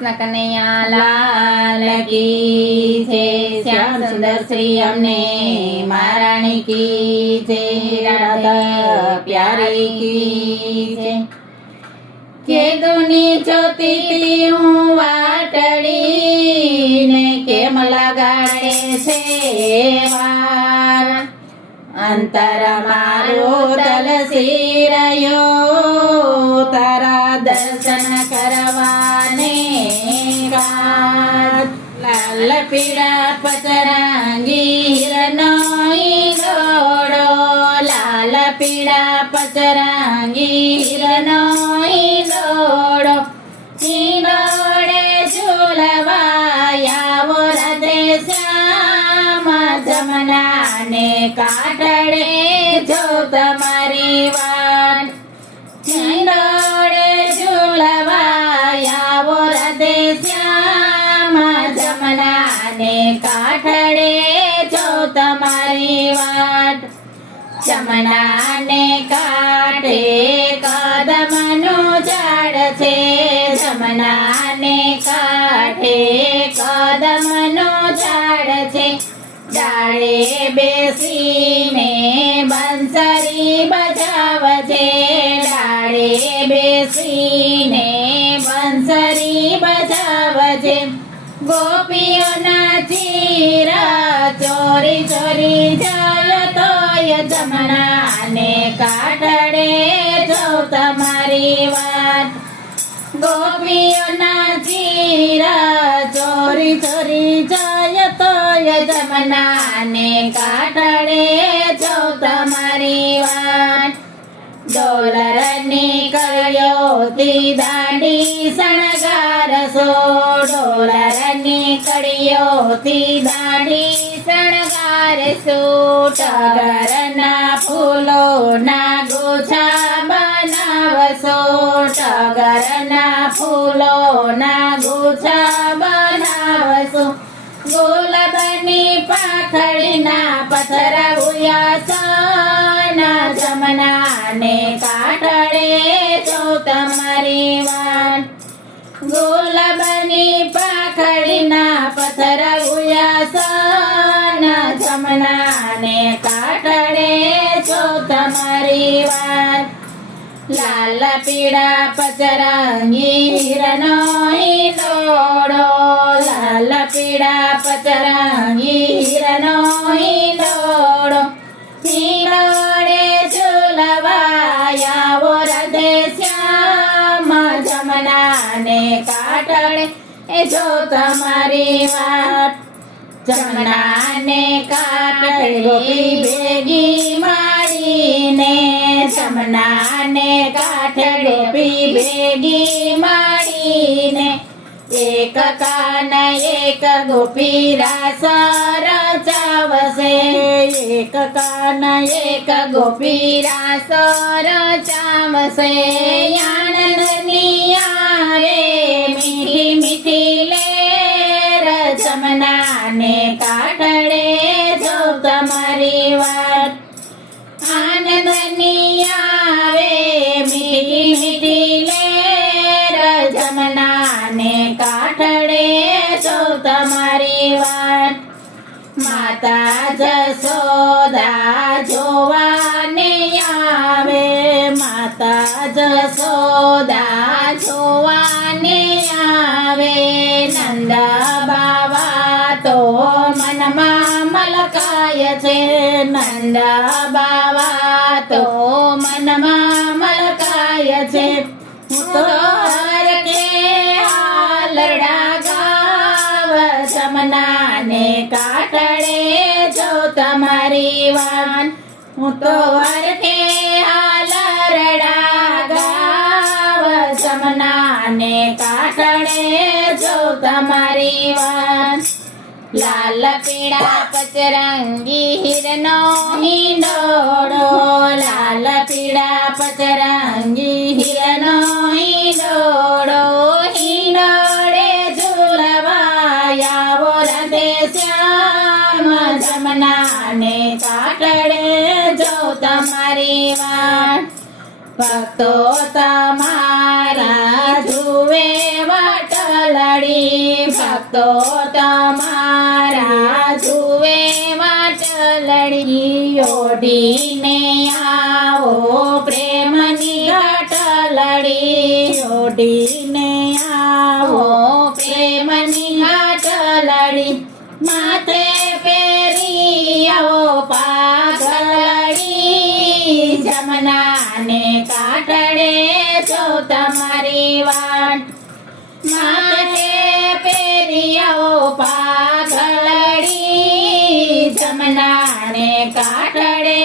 કૃષ્ણ કનૈયા લાલ કી છે। શ્યામ સુંદર શ્રી અમને મહારાણી કી છે। રાધા પ્યારી કી છે। કે દુની જોતી હું વાટડી ને કેમ લગાડે છે વાર। અંતર મારો તલસી રહ્યો તારા દર્શન કરવાને ગાત। લાલ પીળા પચરાંગી હિરનો ઈંડોળો, લાલ પીળા પચરાંગી હિરનો ઈંડોળો, ઈંડોળે ઝૂલવાયા રાધે શ્યામ જમનાને કાંઠડે જો તમારી વાટ। ઈંડોળે ઝૂલવાયા રાધે શ્યામ જમનાને કાંઠડે જો તમારી વાટ। જમનાને કાંઠે કદમનું ઝાડ છે, જમનાને કાંઠે કદમનું ઝાડ છે। ડાળે બેસીને બંસરી બજાવજે, ડાળે બેસીને બંસરી બજાવજે। ગોપીઓના ચીરા ચોરી ચોરી જાય તોય જમનાને કાંઠડે જો તમારી વાત। ગોપીઓના ચીરા ચોરી ચોરી જાય તોય જમનાને કાંઠડે જો તમારી વાત। ડોલરની કળીઓથી દાંડી શણગારશો, ડોલરની કળીઓથી દાંડી શણગારશો। ટગરના ફૂલોના ગોછા બનાવશો, ટગરના ફૂલોના ગોછા બનાવશો। ગુલાબની પાંખડીના પથરા ઉયાસના જમનાને કાંઠડે જો તમારી વાત। ગુલાબની પાંખડીના પથરા ઉયાસના જમનાને કાંઠડે જો તમારી વાત। લાલ પીળા પચરાંગી હિરનો ઈંડોળો, લાલ પીળા પચરાંગી હિરનો ઈંડોળો, ઈંડોળે ઝૂલવાયા રાધે શ્યામ જમનાને કાંઠડે જો તમારી વાત। જમનાને કાંઠડે ગોપી ભેગી માડીને, જમનાને કાંઠે ગોપી ભેગી માડીને, એક કાન એક ગોપી રાસ રચાવશે, એક કાન એક ગોપી રાસ રચાવશે। આનંદની આવે મીઠી મીઠી લેર જમનાને કાંઠડે જો તમારી વાત। આનંદની આવે મીઠી મીઠી લેર જમનાને કાંઠડે જો તમારી વાત। માતા જશોદા જોવાને આવે, માતા જશોદા જોવાને આવે। નંદ બાવા તો મનમાં મલકાય છે, નંદ બાવા તો મનમાં મલકાય છે। હું તો હરકે હાલરડા ગાવ જમનાને કાંઠડે જો તમારી વાત। હું તો હરકે હાલરડા ગાવ જમનાને કાંઠડે જો તમારી વાત। લાલ પીળા પચરંગી હિરનો હિંડોળો, લાલ પીળા પચરંગી હિરનો હિંડોળો, હિંડોળે ઝૂલવાયા રાધે શ્યામ જમનાને કાંઠડે જો તમારી વાત। ભક્તો તમારા જુએ વટલ વાટલડી ભક્તો તમારા જુએ વાટલડી ઓઢીને આવો પ્રેમની ઘાટલડી ઓઢીને આવો પ્રેમની ઘાટલડી માથે પેરી આવો પાઘલડી જમનાને કાંઠડે જો તમારી વાટ માથે પેરી આવો પાઘલડી જમનાને કાંઠડે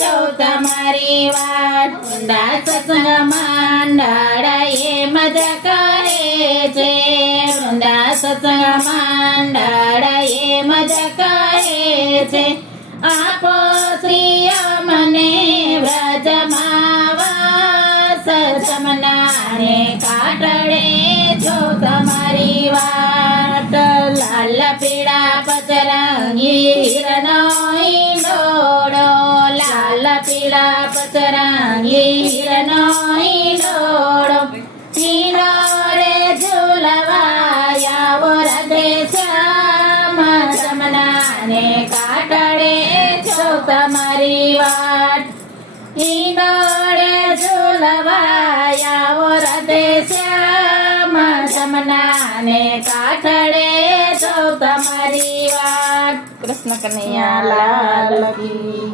જો તમારી વાટ ઊંડા સત્સંગ મંડળ એમ જ કહે છે ઊંડા સત્સંગ મંડળ એમ જ કહે છે આપો શ્રી અમને વ્રજમાં વાસ જમનાને કાંઠડે જો તમારી વાટ લાલ પીળા પચરંગી હિરનો ઈંડોળો લાલ પીળા પચરંગી હિરનો ઈંડોળો ઈંડોળે ઝૂલવાયા વરદે શ્યામ જમનાને કાંઠડે જો તમારી વાટ ઈંડોળે ઝૂલવાયા વરદે શ્યામ જમનાને કાંઠડે જો તમારી વાટ કૃષ્ણ કનૈયા લાલ કી